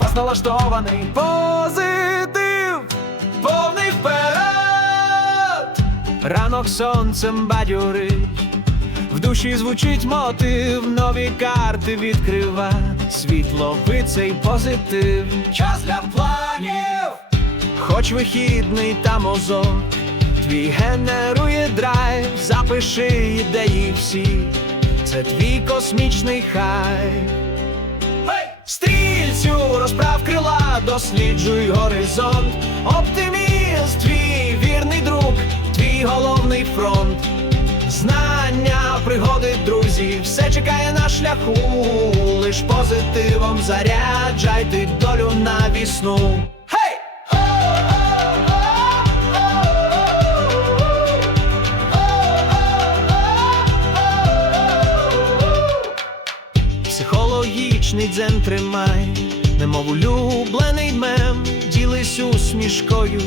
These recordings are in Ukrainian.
нас налаштований. Позитив, повний вперед. Ранок сонцем бадьорить, в душі звучить мотив, нові карти відкрива, світло цей позитив, час для планів, хоч вихідний та мозок, твій генерує драйв, запиши ідеї всі, це твій космічний хай. Крила, досліджуй горизонт, оптиміст, твій вірний друг, твій головний фронт. Знання, пригоди, друзі, все чекає на шляху. Лиш позитивом заряджай ти долю на вісну. Психологічний дзен тримай, немов улюблений мем, ділись усмішкою,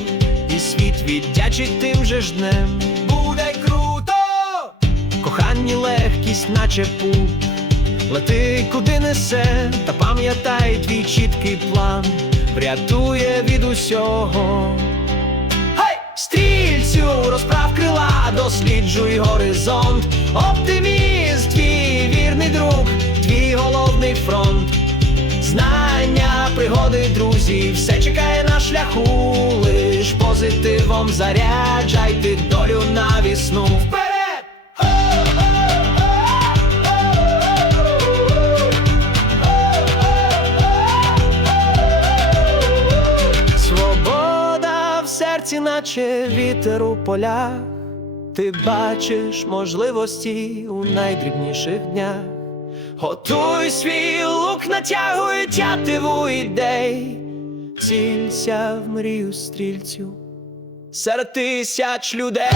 і світ віддячить тим же ж днем. Буде круто! Коханні легкість, наче путь, лети куди несе, та пам'ятай твій чіткий план, врятує від усього. Гей! Стрільцю розправ крила, досліджуй горизонт, оптиміст, твій вірний друг, твій головний фронт. Знання, пригоди, друзі, все чекає на шляху, лиш позитивом заряджай ти долю на вісну. Вперед! Серці, наче вітер у полях. Ти бачиш можливості у найдрібніших днях. Готуй свій лук, натягуй тятиву ідей, цілься в мрію стрільцю серед тисяч людей.